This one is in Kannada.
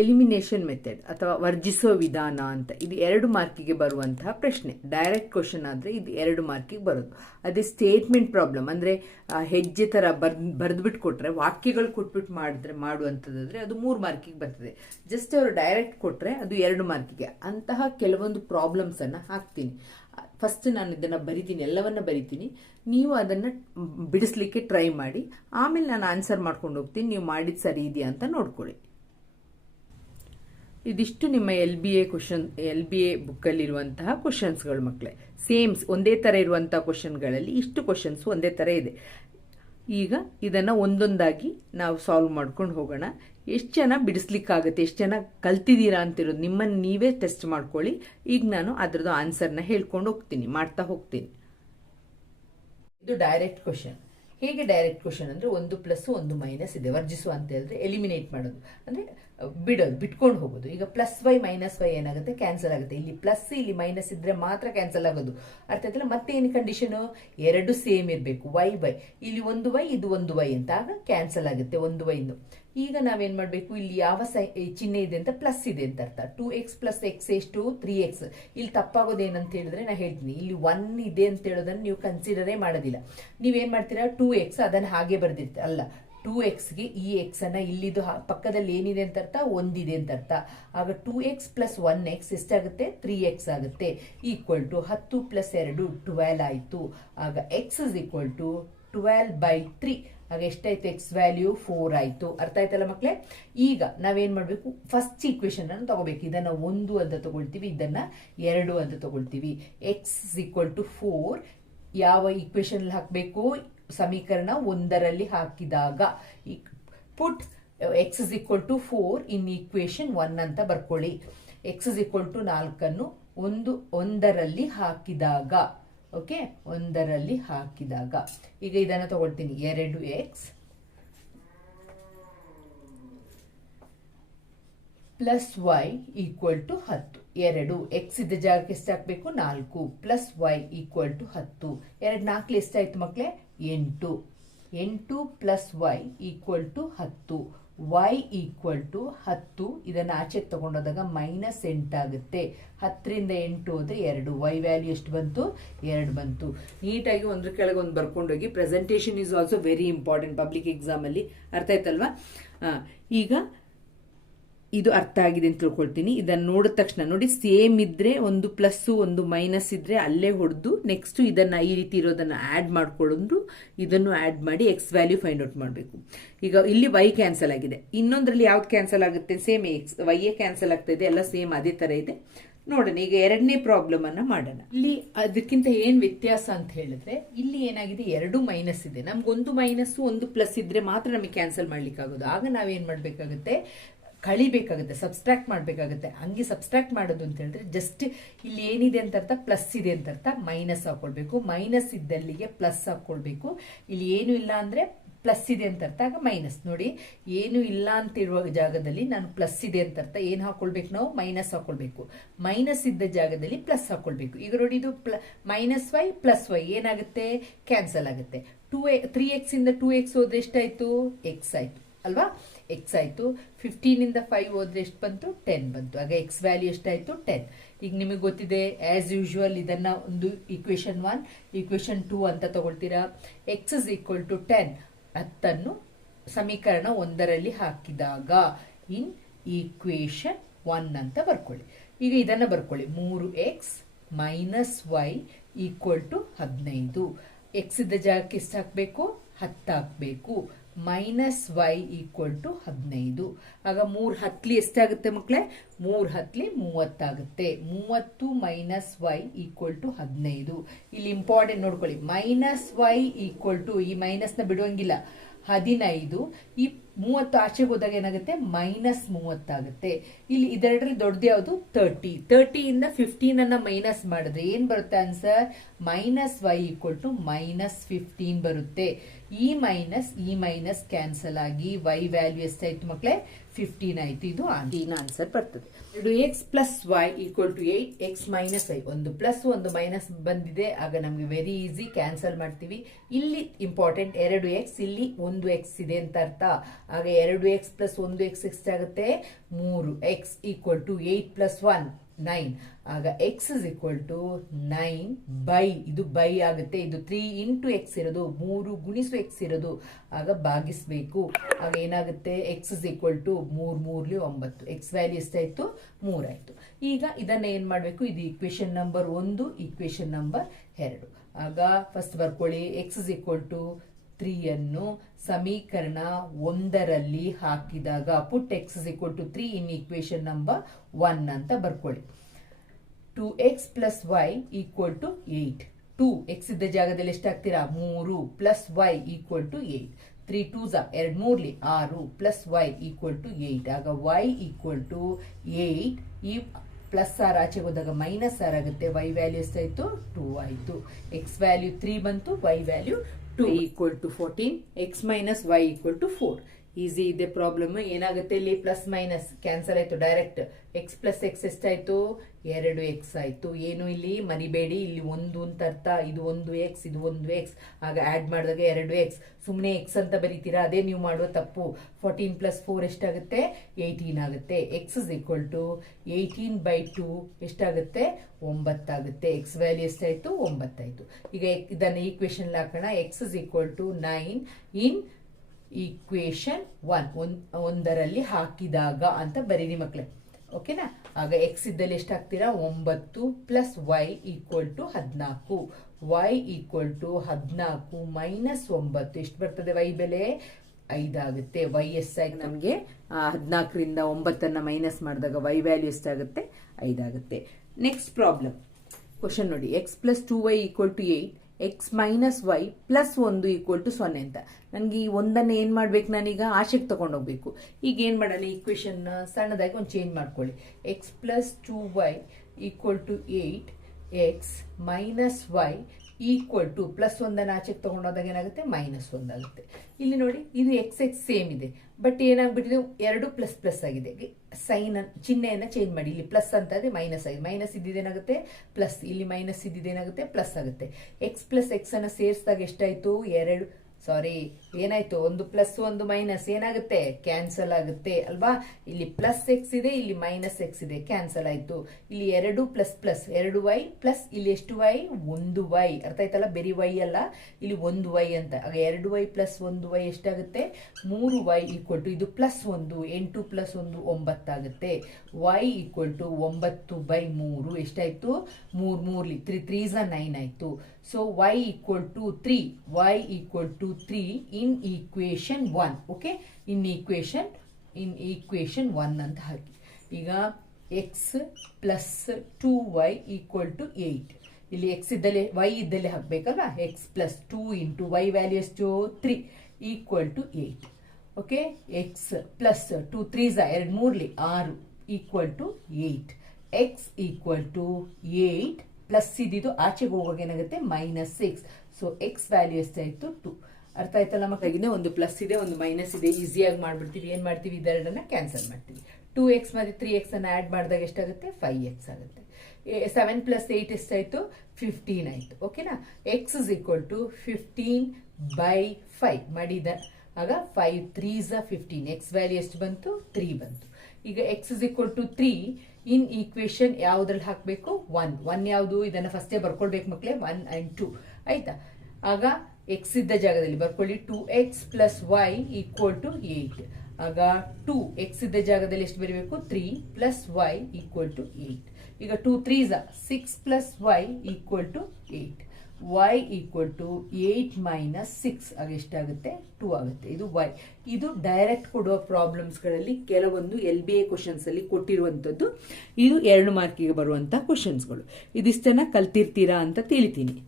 ಎಲಿಮಿನೇಷನ್ ಮೆಥಡ್ ಅಥವಾ ವರ್ಜಿಸೋ ವಿಧಾನ ಅಂತ. ಇದು ಎರಡು ಮಾರ್ಕಿಗೆ ಬರುವಂತಹ ಪ್ರಶ್ನೆ. ಡೈರೆಕ್ಟ್ ಕ್ವಶನ್ ಆದರೆ ಇದು ಎರಡು ಮಾರ್ಕಿಗೆ ಬರೋದು. ಅದೇ ಸ್ಟೇಟ್ಮೆಂಟ್ ಪ್ರಾಬ್ಲಮ್ ಅಂದರೆ ಹೆಜ್ಜೆ ಥರ ಬರ್ದು ಬರೆದ್ಬಿಟ್ಟು ಕೊಟ್ಟರೆ ವಾಕ್ಯಗಳು ಕೊಟ್ಬಿಟ್ಟು ಮಾಡಿದ್ರೆ ಮಾಡುವಂಥದ್ದಾದರೆ ಅದು ಮೂರು ಮಾರ್ಕಿಗೆ ಬರ್ತದೆ. ಜಸ್ಟ್ ಅವರು ಡೈರೆಕ್ಟ್ ಕೊಟ್ಟರೆ ಅದು ಎರಡು ಮಾರ್ಕಿಗೆ ಅಂತಹ ಕೆಲವೊಂದು ಪ್ರಾಬ್ಲಮ್ಸನ್ನು ಹಾಕ್ತೀನಿ. ಫಸ್ಟ್ ನಾನು ಇದನ್ನು ಬರಿತೀನಿ, ಎಲ್ಲವನ್ನ ಬರಿತೀನಿ. ನೀವು ಅದನ್ನು ಬಿಡಿಸ್ಲಿಕ್ಕೆ ಟ್ರೈ ಮಾಡಿ. ಆಮೇಲೆ ನಾನು ಆನ್ಸರ್ ಮಾಡ್ಕೊಂಡು ಹೋಗ್ತೀನಿ. ನೀವು ಮಾಡಿದ ಸರಿ ಇದೆಯಾ ಅಂತ ನೋಡ್ಕೊಳ್ಳಿ. ಇದಿಷ್ಟು ನಿಮ್ಮ L B A question L B A ಬುಕ್ಕಲ್ಲಿರುವಂತಹ ಕ್ವಶನ್ಸ್ಗಳು ಮಕ್ಕಳೇ ಸೇಮ್ಸ್ ಒಂದೇ ಥರ ಇರುವಂತಹ ಕ್ವಶನ್ಗಳಲ್ಲಿ ಇಷ್ಟು ಕ್ವಶನ್ಸ್ ಒಂದೇ ಥರ ಇದೆ. ಈಗ ಇದನ್ನು ಒಂದೊಂದಾಗಿ ನಾವು ಸಾಲ್ವ್ ಮಾಡ್ಕೊಂಡು ಹೋಗೋಣ. ಎಷ್ಟು ಜನ ಬಿಡಿಸ್ಲಿಕ್ಕಾಗುತ್ತೆ, ಎಷ್ಟು ಜನ ಕಲ್ತಿದ್ದೀರಾ ಅಂತಿರೋದು ನಿಮ್ಮನ್ನು ನೀವೇ ಟೆಸ್ಟ್ ಮಾಡ್ಕೊಳ್ಳಿ. ಈಗ ನಾನು ಅದರದ್ದು ಆನ್ಸರ್ನ ಹೇಳ್ಕೊಂಡು ಹೋಗ್ತೀನಿ, ಮಾಡ್ತಾ ಹೋಗ್ತೀನಿ. ಇದು ಡೈರೆಕ್ಟ್ ಕ್ವಶನ್ ಹೇಗೆ ಡೈರೆಕ್ಟ್ ಕ್ವಶನ್ ಅಂದರೆ ಒಂದು ಪ್ಲಸ್ ಒಂದು ಮೈನಸ್ ಇದೆ. ವರ್ಜಿಸುವ ಅಂತ ಹೇಳಿದ್ರೆ ಎಲಿಮಿನೇಟ್ ಮಾಡೋದು. ಅಂದರೆ, ಬಿಡೋದು, ಬಿಟ್ಕೊಂಡು ಹೋಗೋದು. ಈಗ ಪ್ಲಸ್ ವೈ ಮೈನಸ್ ವೈ ಏನಾಗುತ್ತೆ? ಕ್ಯಾನ್ಸಲ್ ಆಗುತ್ತೆ. ಇಲ್ಲಿ ಪ್ಲಸ್ ಇಲ್ಲಿ ಮೈನಸ್ ಇದ್ರೆ ಮಾತ್ರ ಕ್ಯಾನ್ಸಲ್ ಆಗೋದು. ಅರ್ಥ ಆಯ್ತಲ್ಲ? ಮತ್ತೆ ಏನು ಕಂಡೀಷನು ಎರಡು ಸೇಮ್ ಇರಬೇಕು. ವೈ ವೈ ಇಲ್ಲಿ ಒಂದು ವೈ ಇದು ಒಂದು ವೈ ಅಂತ. ಆಗ ಕ್ಯಾನ್ಸಲ್ ಆಗುತ್ತೆ ಒಂದು ವೈನು ಈಗ ನಾವೇನ್ ಮಾಡಬೇಕು? ಇಲ್ಲಿ ಯಾವ ಸೈ ಚಿಹ್ನೆ ಇದೆ ಅಂತ ಪ್ಲಸ್ ಇದೆ ಅಂತ ಅರ್ಥ. ಟೂ ಎಕ್ಸ್ ಪ್ಲಸ್ ಎಕ್ಸ್ ಎಷ್ಟು ತ್ರೀ ಎಕ್ಸ್ ಇಲ್ಲಿ ತಪ್ಪಾಗೋದು ಏನಂತ ಹೇಳಿದ್ರೆ ನಾ ಹೇಳ್ತೀನಿ. ಇಲ್ಲಿ ಒನ್ ಇದೆ ಅಂತ ಹೇಳೋದನ್ನ ನೀವು ಕನ್ಸಿಡರೇ ಮಾಡೋದಿಲ್ಲ. ನೀವೇನ್ ಮಾಡ್ತೀರಾ? ಟೂ ಎಕ್ಸ್ ಅದನ್ನ ಹಾಗೆ ಬರ್ದಿರ್ತೀರ ಅಲ್ಲ. ಟೂ ಎಕ್ಸ್ಗೆ ಈ ಎಕ್ಸ್ ಅನ್ನ ಇಲ್ಲಿದು ಪಕ್ಕದಲ್ಲಿ ಏನಿದೆ ಅಂತ ಅರ್ಥ? ಒಂದಿದೆ ಅಂತ ಅರ್ಥ. ಆಗ two x plus one x ಎಷ್ಟಾಗುತ್ತೆ? ತ್ರೀ ಎಕ್ಸ್ ಆಗುತ್ತೆ. ಈಕ್ವಲ್ ಟು ಹತ್ತು ಪ್ಲಸ್ ಎರಡು ಟ್ವೆಲ್ ಆಯ್ತು. ಆಗ x is equal to twelve by three ಆಗ ಎಷ್ಟಾಯ್ತು ಎಕ್ಸ್ ವ್ಯಾಲ್ಯೂ ಫೋರ್ ಆಯ್ತು. ಅರ್ಥ ಆಯ್ತಲ್ಲ ಮಕ್ಕಳೇ ಈಗ ನಾವೇನ್ ಮಾಡ್ಬೇಕು? ಫಸ್ಟ್ ಈಕ್ವೇಶನ್ ಅನ್ನು ತಗೋಬೇಕು. ಇದನ್ನ ಒಂದು ಅಂತ ತಗೊಳ್ತೀವಿ, ಇದನ್ನ ಎರಡು ಅಂತ ತಗೊಳ್ತೀವಿ. ಎಕ್ಸ್ ಈಕ್ವಲ್ ಟು ಫೋರ್ ಯಾವ ಈಕ್ವೇಶನ್ ಹಾಕಬೇಕು? ಸಮೀಕರಣ ಒಂದರಲ್ಲಿ ಹಾಕಿದಾಗ. Put x is equal to four in equation one ಅಂತ ಬರ್ಕೊಳ್ಳಿ. ಎಕ್ಸ್ ಇಸ್ ಈಕ್ವಲ್ ಟು ನಾಲ್ಕನ್ನು ಒಂದು, ಒಂದರಲ್ಲಿ ಹಾಕಿದಾಗ. ಓಕೆ, ಒಂದರಲ್ಲಿ ಹಾಕಿದಾಗ. ಈಗ ಇದನ್ನು ತಗೊಳ್ತೀನಿ. ಎರಡು x plus y equal to ಹತ್ತು. ಎರಡು ಎಕ್ಸ್ ಇದ್ದ ಜಾಗಕ್ಕೆ ಎಷ್ಟು ಹಾಕ್ಬೇಕು? ನಾಲ್ಕು. ಪ್ಲಸ್ ವೈ ಈಕ್ವಲ್ ಟು ಹತ್ತು. ಎರಡು ನಾಲ್ಕು ಎಷ್ಟಾಯ್ತು ಮಕ್ಕಳೇ ಎಂಟು. ಎಂಟು ಪ್ಲಸ್ ವೈ ಈಕ್ವಲ್ ಟು ಹತ್ತು. ವೈ ಈಕ್ವಲ್ ಟು ಹತ್ತು, ಇದನ್ನು ಆಚೆ ತಗೊಂಡೋದಾಗ ಮೈನಸ್ ಎಂಟಾಗುತ್ತೆ ಹತ್ತರಿಂದ ಎಂಟು ಅಂದರೆ ಎರಡು. ವೈ ವ್ಯಾಲ್ಯೂ ಎಷ್ಟು ಬಂತು? ಎರಡು ಬಂತು. ನೀಟಾಗಿ ಒಂದ್ರ ಕೆಳಗೆ ಒಂದು ಬರ್ಕೊಂಡೋಗಿ presentation is also very important public ಎಕ್ಸಾಮಲ್ಲಿ ಅರ್ಥ ಆಯ್ತಲ್ವಾ? ಈಗ ಇದು ಅರ್ಥ ಆಗಿದೆ ಅಂತ ತಿಳ್ಕೊಳ್ತೀನಿ. ಇದನ್ನು ನೋಡಿದ ತಕ್ಷಣ ನೋಡಿ, ಸೇಮ್ ಇದ್ರೆ ಒಂದು ಪ್ಲಸ್, ಒಂದು ಮೈನಸ್ ಇದ್ರೆ ಅಲ್ಲೇ ಹೊಡೆದು ನೆಕ್ಸ್ಟ್ ಇದನ್ನ ಈ ರೀತಿ ಇರೋದನ್ನ ಆಡ್ ಮಾಡ್ಕೊಳ್ಳೋದು ಇದನ್ನು ಆಡ್ ಮಾಡಿ ಎಕ್ಸ್ ವ್ಯಾಲ್ಯೂ ಫೈಂಡ್ ಔಟ್ ಮಾಡಬೇಕು. ಈಗ ಇಲ್ಲಿ ವೈ ಕ್ಯಾನ್ಸಲ್ ಆಗಿದೆ. ಇನ್ನೊಂದ್ರಲ್ಲಿ ಯಾವ್ದು ಕ್ಯಾನ್ಸಲ್ ಆಗುತ್ತೆ? ಸೇಮ್ ಎಕ್ಸ್ ವೈಯೇ ಕ್ಯಾನ್ಸಲ್ ಆಗ್ತಾ ಇದೆ. ಎಲ್ಲ ಸೇಮ್ ಅದೇ ತರ ಇದೆ. ನೋಡೋಣ, ಈಗ ಎರಡನೇ ಪ್ರಾಬ್ಲಮ್ ಅನ್ನ ಮಾಡೋಣ. ಇಲ್ಲಿ ಅದಕ್ಕಿಂತ ಏನ್ ವ್ಯತ್ಯಾಸ ಅಂತ ಹೇಳಿದ್ರೆ, ಇಲ್ಲಿ ಏನಾಗಿದೆ? ಎರಡು ಮೈನಸ್ ಇದೆ. ನಮ್ಗೊಂದು ಮೈನಸ್, ಒಂದು ಪ್ಲಸ್ ಇದ್ರೆ ಮಾತ್ರ ನಮಗೆ ಕ್ಯಾನ್ಸಲ್ ಮಾಡ್ಲಿಕ್ಕೆ ಆಗೋದು ಆಗ ನಾವೇನ್ ಮಾಡ್ಬೇಕಾಗುತ್ತೆ? ಕಳಿಬೇಕಾಗುತ್ತೆ ಸಬ್ಸ್ಟ್ರಾಕ್ಟ್ ಮಾಡಬೇಕಾಗುತ್ತೆ. ಹಂಗೆ ಸಬ್ಸ್ಟ್ರಾಕ್ಟ್ ಮಾಡೋದು ಅಂತ ಹೇಳಿದ್ರೆ ಜಸ್ಟ್ ಇಲ್ಲಿ ಏನಿದೆ ಅಂತ ಅರ್ಥ ಪ್ಲಸ್ ಇದೆ ಅಂತ ಅರ್ಥ ಮೈನಸ್ ಹಾಕೊಳ್ಬೇಕು. ಮೈನಸ್ ಇದ್ದಲ್ಲಿಗೆ ಪ್ಲಸ್ ಹಾಕೊಳ್ಬೇಕು. ಇಲ್ಲಿ ಏನು ಇಲ್ಲ ಅಂದರೆ ಪ್ಲಸ್ ಇದೆ ಅಂತ ಅರ್ಥ, ಆಗ ಮೈನಸ್ ನೋಡಿ, ಏನು ಇಲ್ಲ ಅಂತ ಇರುವ ಜಾಗದಲ್ಲಿ ನಾನು ಪ್ಲಸ್ ಇದೆ ಅಂತ ಅರ್ಥ, ಏನು ಹಾಕೊಳ್ಬೇಕು ನಾವು? ಮೈನಸ್ ಹಾಕೊಳ್ಬೇಕು. ಮೈನಸ್ ಇದ್ದ ಜಾಗದಲ್ಲಿ ಪ್ಲಸ್ ಹಾಕೊಳ್ಬೇಕು. ಈಗ ನೋಡಿ, ಇದು ಪ್ಲ ಮೈನಸ್ ವೈ ಪ್ಲಸ್ ವೈ ಏನಾಗುತ್ತೆ? ಕ್ಯಾನ್ಸಲ್ ಆಗುತ್ತೆ. ಟೂ ಎ ತ್ರೀ ಎಕ್ಸ್ ಇಂದ ಟೂ ಎಕ್ಸ್ ಹೋದ್ರೆ ಎಷ್ಟಾಯ್ತು? ಎಕ್ಸ್ ಆಯ್ತು. ಅಲ್ವಾ? ಎಕ್ಸ್ ಆಯಿತು ಫಿಫ್ಟೀನ್ ಇಂದ ಫೈವ್ ಹೋದ್ರೆ ಎಷ್ಟು ಬಂತು? ಟೆನ್ ಬಂತು. ಆಗ ಎಕ್ಸ್ ವ್ಯಾಲ್ಯೂ ಎಷ್ಟಾಯಿತು? ಟೆನ್ ಈಗ ನಿಮಗೆ ಗೊತ್ತಿದೆ ಆ್ಯಸ್ ಯೂಶುವಲ್ ಇದನ್ನ ಒಂದು ಈಕ್ವೇಷನ್ ಒನ್ ಈಕ್ವೇಷನ್ ಟೂ ಅಂತ ತಗೊಳ್ತೀರಾ? X is equal to ten ಹತ್ತನ್ನು ಸಮೀಕರಣ ಒಂದರಲ್ಲಿ ಹಾಕಿದಾಗ ಇನ್ ಈಕ್ವೇಷನ್ ಒನ್ ಅಂತ ಬರ್ಕೊಳ್ಳಿ. ಈಗ ಇದನ್ನ ಬರ್ಕೊಳ್ಳಿ. ಮೂರು x minus y equal to ಹದಿನೈದು. ಎಕ್ಸ್ ಇದ್ದ ಜಾಗಕ್ಕೆ ಎಷ್ಟು ಹಾಕಬೇಕು? ಹತ್ತು ಹಾಕಬೇಕು. ಮೈನಸ್ ವೈ ಈಕ್ವಲ್ ಟು ಹದಿನೈದು. ಆಗ ಮೂರು ಹತ್ಲಿ ಎಷ್ಟಾಗುತ್ತೆ ಮಕ್ಕಳೇ ಮೂರು ಹತ್ಲಿ ಮೂವತ್ತಾಗುತ್ತೆ ಮೂವತ್ತು ಮೈನಸ್ ವೈ ಈಕ್ವಲ್ ಟು ಹದಿನೈದು. ಇಲ್ಲಿ ಇಂಪಾರ್ಟೆಂಟ್ ನೋಡ್ಕೊಳ್ಳಿ. ಮೈನಸ್ ವೈ ಈಕ್ವಲ್ ಟು ಈ ಮೈನಸ್ನ ಬಿಡುವಂಗಿಲ್ಲ. ಹದಿನೈದು. ಈ ಮೂವತ್ತು ಆಚೆಗೆ ಹೋದಾಗ ಏನಾಗುತ್ತೆ? ಮೈನಸ್ ಮೂವತ್ತಾಗುತ್ತೆ ಇಲ್ಲಿ ಇದೆರಡರಲ್ಲಿ ದೊಡ್ಡದು ಯಾವುದು? ತರ್ಟಿ ತರ್ಟಿಯಿಂದ ಫಿಫ್ಟೀನ್ ಅನ್ನು ಮೈನಸ್ ಮಾಡಿದ್ರೆ ಏನು ಬರುತ್ತೆ answer minus y equal to minus fifteen ಬರುತ್ತೆ. ಈ ಮೈನಸ್ ಇ ಮೈನಸ್ ಕ್ಯಾನ್ಸಲ್ ಆಗಿ ವೈ ವ್ಯಾಲ್ಯೂ ಎಷ್ಟಾಯ್ತು ಮಕ್ಕಳೇ ಫಿಫ್ಟೀನ್ ಆಯ್ತು. ಇದು ಆನ್ಸರ್ ಬರ್ತದೆ. ಎರಡು x plus y equal to eight x minus y ಒಂದು ಪ್ಲಸ್ ಒಂದು ಮೈನಸ್ ಬಂದಿದೆ. ಆಗ ನಮಗೆ ವೆರಿ ಈಸಿ ಕ್ಯಾನ್ಸಲ್ ಮಾಡ್ತೀವಿ. ಇಲ್ಲಿ ಇಂಪಾರ್ಟೆಂಟ್ ಎರಡು ಎಕ್ಸ್ ಇಲ್ಲಿ ಒಂದು ಎಕ್ಸ್ ಇದೆ ಅಂತ ಅರ್ಥ. ಆಗ ಎರಡು ಎಕ್ಸ್ ಪ್ಲಸ್ ಒಂದು ಎಕ್ಸ್ ಎಷ್ಟಾಗುತ್ತೆ? ಮೂರು. X equal to eight plus one nine. ಆಗ x is equal to nine by ಇದು ಬೈ ಆಗುತ್ತೆ. ಇದು ತ್ರೀ ಇಂಟು ಎಕ್ಸ್ ಇರೋದು, ಮೂರು ಗುಣಿಸು ಎಕ್ಸ್ ಇರೋದು. ಆಗ ಭಾಗಿಸ್ಬೇಕು. ಆಗ ಏನಾಗುತ್ತೆ? ಎಕ್ಸ್ ಇಸ್ ಈಕ್ವಲ್ ಟು ಮೂರ್, ಮೂರ್ಲಿ ಒಂಬತ್ತು. ಎಕ್ಸ್ ವ್ಯಾಲ್ಯೂ ಎಷ್ಟಾಯ್ತು? ಮೂರಾಯ್ತು. ಈಗ ಇದನ್ನ ಏನ್ ಮಾಡಬೇಕು? ಇದು ಇಕ್ವೇಶನ್ ನಂಬರ್ ಒಂದು ಇಕ್ವೇಶನ್ ನಂಬರ್ ಎರಡು. ಆಗ ಫಸ್ಟ್ ಬರ್ಕೊಳ್ಳಿ. ಎಕ್ಸ್ ಇಸ್ ಈಕ್ವಲ್ ಟು ತ್ರೀಯನ್ನು ಸಮೀಕರಣ ಒಂದರಲ್ಲಿ ಹಾಕಿದಾಗ put x is equal to three in equation number one ಅಂತ ಬರ್ಕೊಳ್ಳಿ. Two x plus y equal to eight two x ಇದ್ದ ಜಾಗದಲ್ಲಿ ಎಷ್ಟಾಗ್ತೀರಾ? ಮೂರು plus y equal to eight three two Jha ಎರಡು ಮೂರ್ಲಿ? ಆರು plus y equal to eight ಆಗ ವೈ ಈಕ್ವಲ್ ಟು ಏಟ್ ಈ ಪ್ಲಸ್ ಆರ್ ಆಚೆಗೆ ಹೋದಾಗ ಮೈನಸ್ ಆರ್ ಆಗುತ್ತೆ. ವೈ ವ್ಯಾಲ್ಯೂ ಎಷ್ಟಾಯ್ತು ಟೂ ಆಯ್ತು. ಎಕ್ಸ್ ವ್ಯಾಲ್ಯೂ ತ್ರೀ ಬಂತು. Y value two equal to fourteen x minus y equal to four easy ಇದೆ ಪ್ರಾಬ್ಲಮ್. ಏನಾಗುತ್ತೆ? ಇಲ್ಲಿ ಪ್ಲಸ್ ಮೈನಸ್ ಕ್ಯಾನ್ಸಲ್ ಆಯ್ತು ಡೈರೆಕ್ಟ್ ಎಕ್ಸ್ ಪ್ಲಸ್ ಎಕ್ಸ್ ಎಷ್ಟಾಯ್ತು? ಎರಡು ಎಕ್ಸ್ ಆಯ್ತು. ಏನು ಇಲ್ಲಿ? ಮರಿಬೇಡಿ. ಇಲ್ಲಿ ಒಂದು ಅಂತ ಅರ್ಥ. ಇದು ಒಂದು ಎಕ್ಸ್ ಇದು ಒಂದು ಎಕ್ಸ್ ಆಗ ಆಡ್ ಮಾಡಿದಾಗ ಎರಡು ಎಕ್ಸ್ ಸುಮ್ಮನೆ ಎಕ್ಸ್ ಅಂತ ಬರೀತೀರಾ? ಅದೇ ನೀವು ಮಾಡುವ ತಪ್ಪು. ಫೋರ್ಟೀನ್ ಪ್ಲಸ್ ಫೋರ್ ಎಷ್ಟಾಗುತ್ತೆ? ಏಯ್ಟೀನ್ ಆಗುತ್ತೆ. X is equal to eighteen by two ಎಷ್ಟಾಗುತ್ತೆ? ಒಂಬತ್ತಾಗುತ್ತೆ ಎಕ್ಸ್ ವ್ಯಾಲ್ಯೂ ಎಷ್ಟಾಯ್ತು? ಒಂಬತ್ತಾಯ್ತು ಈಗ ಇದನ್ನು ಈಕ್ವೇಶನ್ ಹಾಕೋಣ. X is equal to nine in equation one ಒಂದರಲ್ಲಿ ಹಾಕಿದಾಗ ಅಂತ ಬರೀರಿ ಮಕ್ಕಳೇ ಓಕೆನಾ ಆಗ ಎಕ್ಸ್ ಇದ್ದಲ್ಲಿ ಎಷ್ಟು ಹಾಕ್ತೀರಾ? ಒಂಬತ್ತು ಪ್ಲಸ್ ವೈ ಈಕ್ವಲ್ ಟು ಹದಿನಾಲ್ಕು. ವೈ ಈಕ್ವಲ್ ಟು ಹದಿನಾಲ್ಕು ಮೈನಸ್ ಒಂಬತ್ತು. ಎಷ್ಟು ಬರ್ತದೆ ವೈ ಬೆಲೆ? ಐದಾಗುತ್ತೆ ವೈ ಎಷ್ಟಾಗಿ ನಮಗೆ? ಹದಿನಾಲ್ಕರಿಂದ ಒಂಬತ್ತನ್ನು ಮೈನಸ್ ಮಾಡಿದಾಗ ವೈ ವ್ಯಾಲ್ಯೂ ಎಷ್ಟಾಗುತ್ತೆ ಐದಾಗುತ್ತೆ ನೆಕ್ಸ್ಟ್ ಪ್ರಾಬ್ಲಮ್ ಕ್ವಶನ್ ನೋಡಿ. X plus two y equal to eight x minus y plus ಒಂದು ಈಕ್ವಲ್ ಟು ಸೊನ್ನೆ ಅಂತ. ನನಗೆ ಈ ಒಂದನ್ನು ಏನು ಮಾಡ್ಬೇಕು ನಾನೀಗ? ಆಶೆಗೆ ತೊಗೊಂಡೋಗ್ಬೇಕು ಈಗ ಏನು ಮಾಡೋಣ? ಈಕ್ವೇಶನ್ ಸಣ್ಣದಾಗಿ ಒಂದು ಚೇಂಜ್ ಮಾಡ್ಕೊಳ್ಳಿ. X plus two y equal to eight x minus y equal to plus ಒಂದನ್ನು ಆಚೆಗೆ ತೊಗೊಂಡೋದಾಗ ಏನಾಗುತ್ತೆ? ಮೈನಸ್ ಒಂದಾಗುತ್ತೆ ಇಲ್ಲಿ ನೋಡಿ, ಇದು ಎಕ್ಸ್ ಎಕ್ಸ್ ಸೇಮ್ ಇದೆ. ಬಟ್ ಏನಾಗ್ಬಿಟ್ಟಿದೆ? ಎರಡು ಪ್ಲಸ್ ಪ್ಲಸ್ ಆಗಿದೆ. ಸೈನ್ ಚಿಹ್ನೆಯನ್ನು ಚೇಂಜ್ ಮಾಡಿ. ಇಲ್ಲಿ ಪ್ಲಸ್ ಅಂತ ಅದೇ ಮೈನಸ್ ಆಗಿದೆ. ಮೈನಸ್ ಇದ್ದಿದ್ದೇನಾಗುತ್ತೆ ಪ್ಲಸ್ ಇಲ್ಲಿ ಮೈನಸ್ ಇದ್ದಿದ್ದೇನಾಗುತ್ತೆ ಪ್ಲಸ್ ಆಗುತ್ತೆ. ಎಕ್ಸ್ ಪ್ಲಸ್ ಎಕ್ಸನ್ನು ಸೇರಿಸಿದಾಗ ಎಷ್ಟಾಯಿತು? ಎರಡು. ಸಾರಿ ಏನಾಯ್ತು? ಒಂದು ಪ್ಲಸ್ ಒಂದು ಮೈನಸ್ ಏನಾಗುತ್ತೆ? ಕ್ಯಾನ್ಸಲ್ ಆಗುತ್ತೆ, ಅಲ್ವಾ? ಇಲ್ಲಿ ಪ್ಲಸ್ ಎಕ್ಸ್ ಇದೆ, ಇಲ್ಲಿ ಮೈನಸ್ ಎಕ್ಸ್ ಇದೆ. ಕ್ಯಾನ್ಸಲ್ ಆಯ್ತು. ಇಲ್ಲಿ ಎರಡು ಪ್ಲಸ್ ಪ್ಲಸ್ ಎರಡು ವೈ ಪ್ಲಸ್ ಇಲ್ಲಿ ಎಷ್ಟು ವೈ ಒಂದು ವೈ ಅರ್ಥ ಆಯ್ತಲ್ಲ? ಬೆರಿ ವೈ ಅಲ್ಲ. ಇಲ್ಲಿ ಒಂದು ವೈ ಅಂತ. ಆಗ ಎರಡು ವೈ ಪ್ಲಸ್ ಒಂದು ವೈ ಎಷ್ಟಾಗುತ್ತೆ? ಮೂರು ವೈ ಈಕ್ವಲ್ ಟು ಇದು ಪ್ಲಸ್ ಒಂದು, ಎಂಟು ಪ್ಲಸ್ ಒಂದು, ಒಂಬತ್ತಾಗುತ್ತೆ. ವೈ ಈಕ್ವಲ್ ಟು ಒಂಬತ್ತು ಬೈ ಮೂರು. ಎಷ್ಟಾಯ್ತು? ಮೂರ್, ಮೂರ್ಲಿ. ತ್ರೀ ತ್ರೀಸ ನೈನ್ ಆಯ್ತು. So y equal to three y equal to three in equation one okay in equation in equation one ಅಂತ ಹಾಕಿ. ಈಗ x plus two y equal to eight ಇಲ್ಲಿ ಎಕ್ಸ್ ಇದ್ದಲ್ಲಿ ವೈ ಇದ್ದಲ್ಲಿ ಹಾಕ್ಬೇಕಲ್ಲ x plus two into y value ಎಷ್ಟು? Three equal two eight okay x plus two threes ಎರಡು ಮೂರ್ಲಿ ಆರು equal to eight x equal to eight plus ಇದ್ದಿದ್ದು ಆಚೆಗೆ ಹೋಗೋಕೆ ಏನಾಗುತ್ತೆ? Minus six so x value ಎಷ್ಟಾಯಿತು ಟು ಅರ್ಥ ಆಯ್ತಲ್ಲ ಮಕ್ಕಳಿಗೆ ಒಂದು ಪ್ಲಸ್ ಇದೆ, ಒಂದು ಮೈನಸ್ ಇದೆ ಈಸಿಯಾಗಿ ಮಾಡ್ಬಿಡ್ತೀವಿ. ಏನು ಮಾಡ್ತೀವಿ? ಇದೆರಡನ್ನ ಕ್ಯಾನ್ಸಲ್ ಮಾಡ್ತೀವಿ. ಟೂ ಎಕ್ಸ್ ಮತ್ತು ತ್ರೀ ಎಕ್ಸನ್ನು ಆ್ಯಡ್ ಮಾಡಿದಾಗ ಎಷ್ಟಾಗುತ್ತೆ? ಫೈವ್ ಎಕ್ಸ್ ಆಗುತ್ತೆ. ಸೆವೆನ್ ಪ್ಲಸ್ ಏಯ್ಟ್ ಎಷ್ಟಾಯಿತು? ಫಿಫ್ಟೀನ್ ಆಯಿತು. ಓಕೆನಾ x is equal to fifteen by five ಮಾಡಿದ. ಆಗ five threes fifteen x value ಎಷ್ಟು ಬಂತು? ತ್ರೀ ಬಂತು. ಈಗ x is equal to three in equation ಯಾವುದ್ರಲ್ಲಿ ಹಾಕಬೇಕು? ಒನ್ ಒನ್ ಯಾವುದು? ಇದನ್ನ ಫಸ್ಟೇ ಬರ್ಕೊಳ್ಬೇಕು ಮಕ್ಕಳೇ ಒನ್ ಅಂಡ್ ಟೂ ಆಯ್ತಾ? ಆಗ ಎಕ್ಸ್ ಇದ್ದ ಜಾಗದಲ್ಲಿ ಬರ್ಕೊಳ್ಳಿ. Two x plus y equal to eight ಆಗ ಟೂ ಎಕ್ಸ್ ಇದ್ದ ಜಾಗದಲ್ಲಿ ಎಷ್ಟು ಬರೀಬೇಕು? Three plus y equal to eight ಈಗ two threes six plus y equal to eight y equal to eight minus six ಆಗ ಟೂ ಆಗುತ್ತೆ. ಇದು ವೈ ಇದು ಡೈರೆಕ್ಟ್ ಕೊಡುವ ಪ್ರಾಬ್ಲಮ್ಸ್ಗಳಲ್ಲಿ ಕೆಲವೊಂದು ಎಲ್ ಬಿ ಎ ಕ್ವಶನ್ಸಲ್ಲಿ ಕೊಟ್ಟಿರುವಂಥದ್ದು. ಇದು ಎರಡು ಮಾರ್ಕಿಗೆ ಬರುವಂಥ ಕ್ವಶನ್ಸ್ಗಳು ಇದಿಷ್ಟನ್ನು ಕಲ್ತಿರ್ತೀರಾ ಅಂತ ತಿಳಿತೀನಿ.